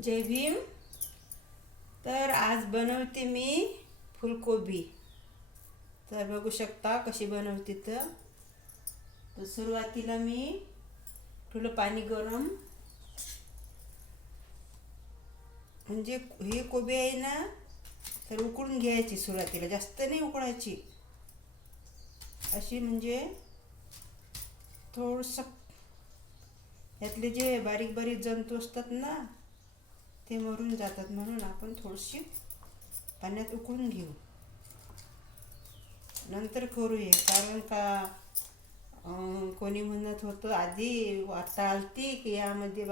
जय भीम. तर आज बनवते मी फुलकोबी. तर बघू शकता कशी बनवते. तर सुरुवातीला मी ठेवलं पाणी गरम. म्हणजे ही कोबी आहे ना, तर उकळून घ्यायची सुरुवातीला, जास्त नाही उकळायची. अशी म्हणजे थोडंसं यातले जे बारीक बारीक जंतू असतात ना, ते मरून जातात. म्हणून आपण थोडीशी पाण्यात उकळून घेऊ, नंतर करूया. कारण का कोणी म्हणत होतं आधी वाता आलती की यामध्ये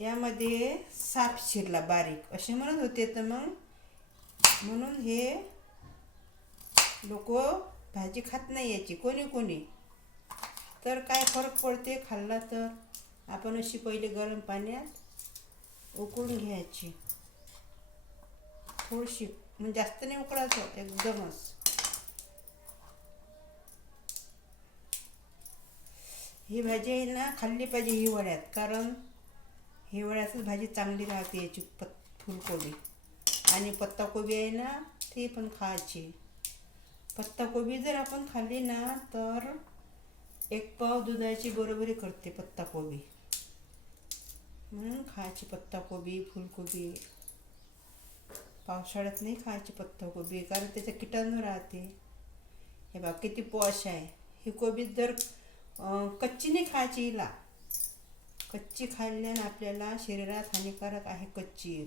यामध्ये साप शिरला बारीक, असे म्हणत होते. तर मग म्हणून हे लोक भाजी खात नाही याची, कोणी कोणी. तर काय फरक पडते खाल्ला तर. आपण अशी पहिले गरम पाण्यात उकळून घ्यायची थोडीशी, म्हणजे जास्त नाही उकळायचं एकदमच. ही भाजी आहे ना, खाल्ली पाहिजे हिवाळ्यात, कारण हिवाळ्यातच भाजी चांगली राहते याची. फुलकोबी आणि पत्ताकोबी आहे ना, ती पण खायची. पत्ताकोबी जर आपण खाल्ली ना, तर एक पाव दुधाची बरोबरी करते पत्ताकोबी. म्हणून खायची पत्ताकोबी, फुलकोबी. पावसाळ्यात नाही खायची पत्ताकोबी, कारण त्याचं किटाणू राहते. हे बघ किती पॉश आहे ही कोबी. जर कच्ची नाही खायची हिला. कच्ची खाल्ल्यानं आपल्याला शरीरात हानिकारक आहे कच्ची.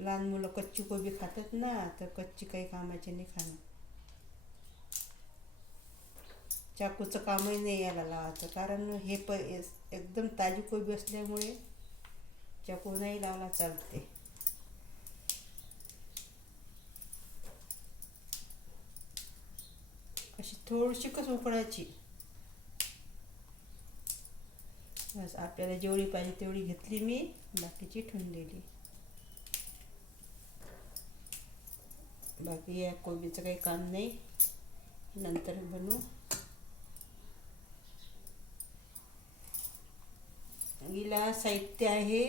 लहान मुलं कच्ची कोबी खातात ना, तर कच्ची काही कामाची नाही खाणं. चाकूचं कामही नाही याला लावायचं, कारण हे एकदम ताजी कोबी असल्यामुळे चाकू नाही लावला चालते. अशी थोडीशी कस उकळायची. बस आपल्याला जेवढी पाहिजे तेवढी घेतली मी, बाकीची ठेवून दिली. बाकी या कोबीचं काही काम नाही, नंतर बनवू. हिला साहित्य आहे: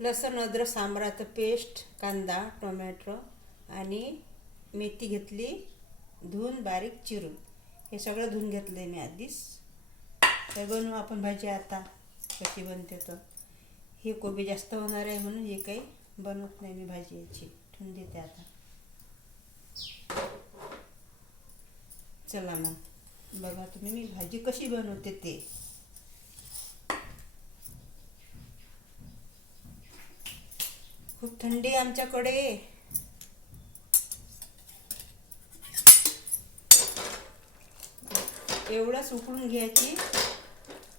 लसूण अद्रक सांबाराचं पेस्ट, कांदा, टोमॅटो आणि मेथी घेतली धुवून बारीक चिरून. हे सगळं धुवून घेतलं आहे मी आधीच. तर बनवू आपण भाजी आता कशी बनते. तर ही कोबी जास्त होणार आहे म्हणून हे काही बनवत नाही मी भाजी, याची ठेवून देते आता. चला मग बघा तुम्ही मी भाजी कशी बनवते ते. खूप थंडी आहे आमच्याकडे. एवढंच उकळून घ्यायची,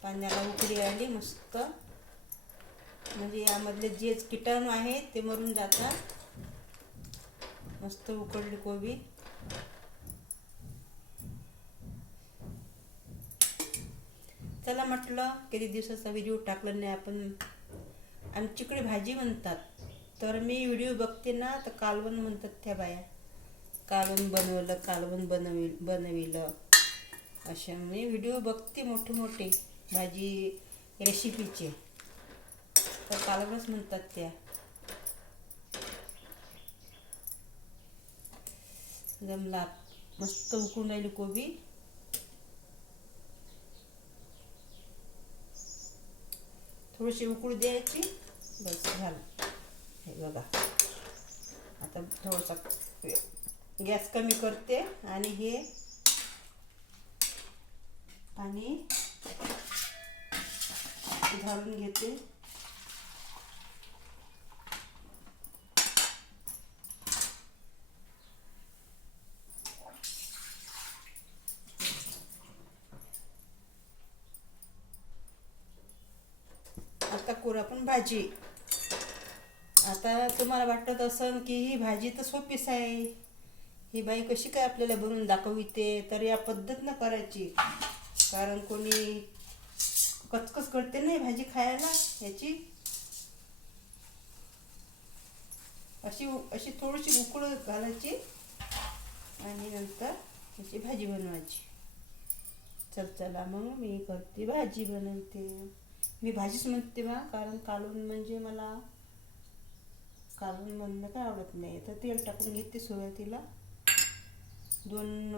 पाण्याला उकळी आली मस्त, म्हणजे यामधले जे किटाणू आहेत ते मरून जातात. मस्त उकळली कोबी. चला म्हटलं किती दिवसाचा व्हिडिओ टाकलं नाही आपण. आमच्याकडे भाजी म्हणतात, तर मी व्हिडिओ बघते ना, तर कालवण म्हणतात त्या बाया. कालवण बनवलं, कालवण बनविलं, अशा मी व्हिडिओ बघते मोठे मोठे भाजी रेसिपीचे. तर कालवणच म्हणतात त्या. जमला, मस्त उकळून राहिली कोबी. थोडीशी उकळू द्यायची, बस झालं. हे बघा आता थोडासा गॅस कमी करते आणि हे पाणी घालून घेते. आता करू आपण भाजी. आता तुम्हाला वाटत असेल की ही भाजी तर सोपीच आहे, ही बाई कशी काय आपल्याला बनवून दाखविते. तर या पद्धतीनं करायची, कारण कोणी कचकच करते नाही भाजी खायला याची. अशी अशी थोडीशी उकळ घालायची आणि नंतर अशी भाजी बनवायची. चला मग मी करते भाजी बनवते. मी भाजीच म्हणते बा, कारण कालवण म्हणजे मला कालवण बनणं काय आवडत नाही. तर तेल टाकून घेते सुरुवातीला. दोन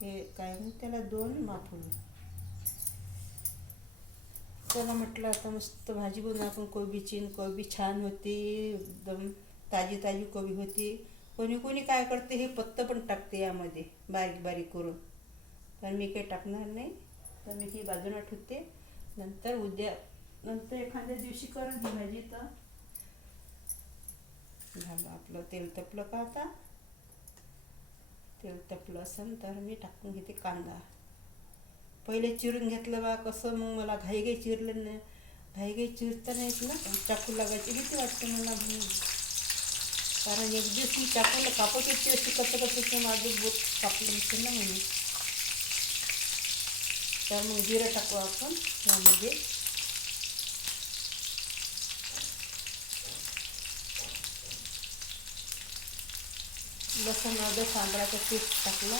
हे काय म्हणते त्याला, 2 मापून. चला म्हटलं आता मस्त भाजी बनवून आपण कोबीची. कोबी छान होती, एकदम ताजी ताजी कोबी होती. कोणी कोणी काय करते, हे पत्तं पण टाकते यामध्ये बारीक बारीक करून. तर मी काही टाकणार नाही. तर मी ही बाजूला ठेवते. नंतर एखाद्या दिवशी करून ही भाजी. तर झालं आपलं तेल तपलं का आता. तेल तपलं असेल तर मी टाकून घेते कांदा. पहिले चिरून घेतलं बा, कसं मग मला घाई चिरलं नाही. घाई चिरता नाहीत ना, चाकू लागायची भीती वाटते मला. कारण एक दिवस मी चाकूला कापत येते अशी कचकचीचं, माझं बोट कापलं होतं ना म्हणून. तर मग जिरं टाकू आपण यामध्ये. लसूण अदरक सांबाराचं पेस्ट टाकलं.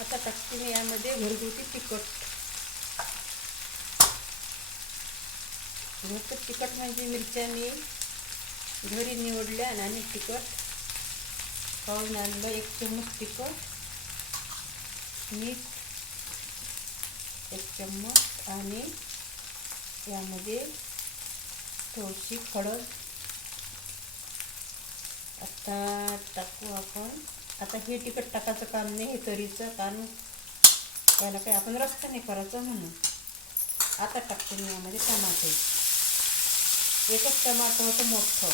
आता टाकते मी यामध्ये घरगुती तिखट. घरचं तिखट म्हणजे मिरच्या मी घरी निवडल्या आणि तिखट पाहून आणलं. 1 चम्मच तिखट, मीठ 1 चम्मच आणि यामध्ये थोडीशी हळद. आता टाकू आपण. आता हे तिखट टाकायचं काम नाही, हे तरीचं, कारण त्याला काही आपण रस्ता नाही करायचं म्हणून. आता टाकते मी यामध्ये टमाटे. 1च टमाटर होतं मोठं.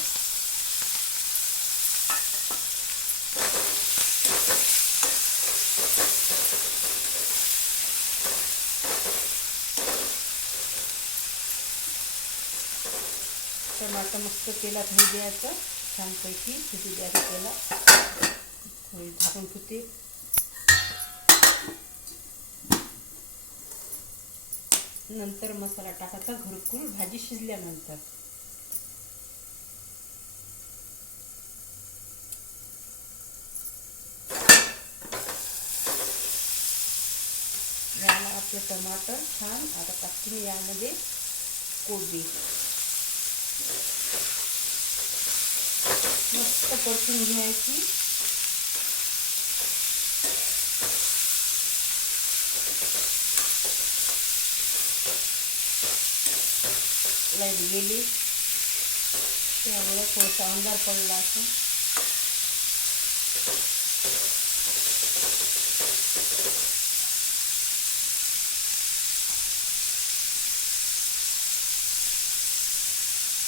टमाटर मस्त तेलात होऊ द्यायचं, छानपैकी शिजू द्यायचं तेलात. थोडी झाकून ठेवते. नंतर मसाला टाकायचा घरकुल भाजी शिजल्यानंतर. झालं आपलं टमाटर छान. आता टाकते मी यामध्ये कोबी. मस्त परतून घ्यायची. लाईट गेली त्यामुळे थोडासा अंधार पडला असं.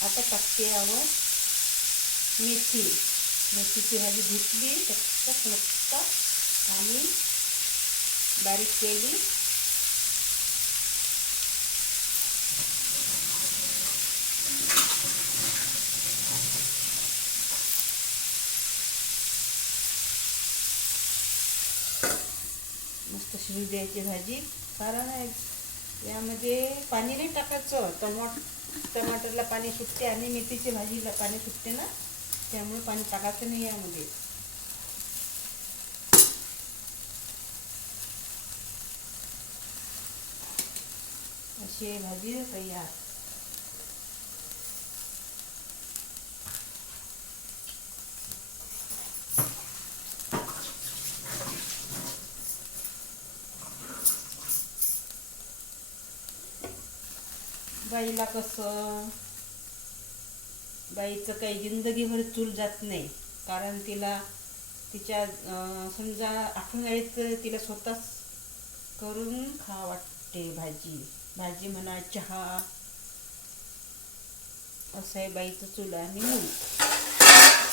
आता टाकते यावर मेथीची भाजी धुतली मस्त आणि बारीक केली. मस्त शिजू द्यायची भाजी. कारण यामध्ये पाणी नाही टाकायचं. टमाटरला पाणी सुटते आणि मेथीची भाजीला पाणी सुटते ना, त्यामुळे पाणी टाकायचं नाही यामध्ये. अशी भाजी तयार. बाईला कसं, बाईचं काही जिंदगीभर चूल जात नाही. कारण तिच्या समजा आठवण आली तर तिला स्वतःच करून खा वाटते भाजी म्हणा, चहा. असं आहे बाईचं चूल. आणि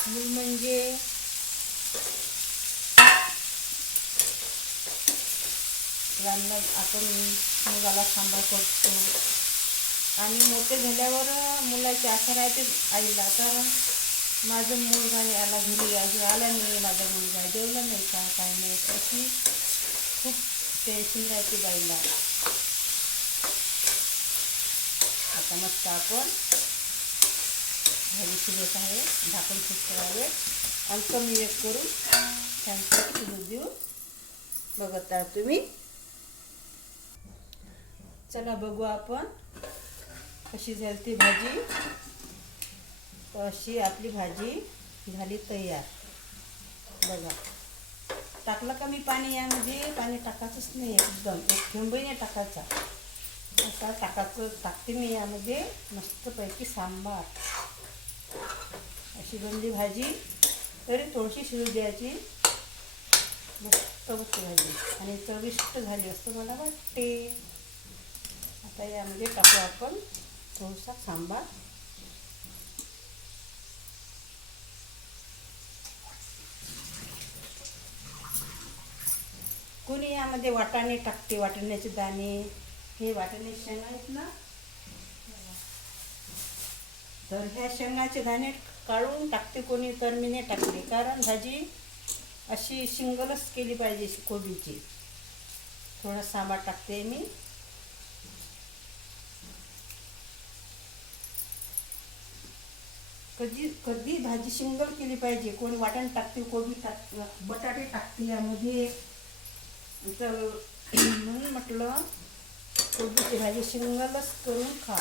मूल म्हणजे आपण मुलाला सांभाळ करतो. आणि मोठे झाल्यावर मुलाची आशा राहते आईला. तर माझं मुलगा आला घरी, अजून आला नाही, माझा मुलगा जेवला नाही का काय नाही, अशी टेन्शन राहते बाईला. आता मस्त आपण भाजी शिजत आहे. झाकण फिट करावे आणि कमी वेळ करून छानपैकी शिजू देऊ. बघत आहात तुम्ही. चला बघू आपण कशी झाली ती भाजी. तर अशी आपली भाजी झाली तयार. बघा, टाकलं का मी पाणी यामध्ये? पाणी टाकायचंच नाही, एकदम एक थेंबही नाही टाकायचा. आता टाकते मी यामध्ये मस्तपैकी सांबार. अशी बनली भाजी. तरी थोडीशी शिजू द्यायची. मस्त होती भाजी आणि चविष्ट झाली असं मला वाटते. आता यामध्ये टाकू आपण थोडासा सांबार. कोणी यामध्ये वाटाणे टाकते, वाटाण्याचे दाणे. हे वाटाण्याचे शेंगा आहेत ना, तर ह्या शेंगाचे दाणे काढून टाकते कोणी, तर मी नाही टाकले. कारण भाजी अशी सिंगलच केली पाहिजे कोबीची. थोडा सांबार टाकते मी. कधी भाजी सिंगल केली पाहिजे. कोणी वाटण टाकते, कोबी बटाटे टाकते यामध्ये. तर म्हणून म्हटलं कोबीची भाजी सिंगलच करून खा.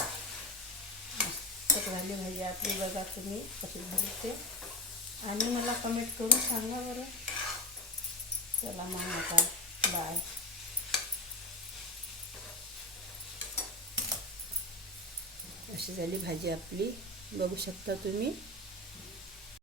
मस्त झाली भाजी आपली. बघा तुम्ही कशी झाली ते आणि मला कमेंट करून सांगा बरं. चला मग आता बाय. अशी झाली भाजी आपली. बघू शकता तुम्ही.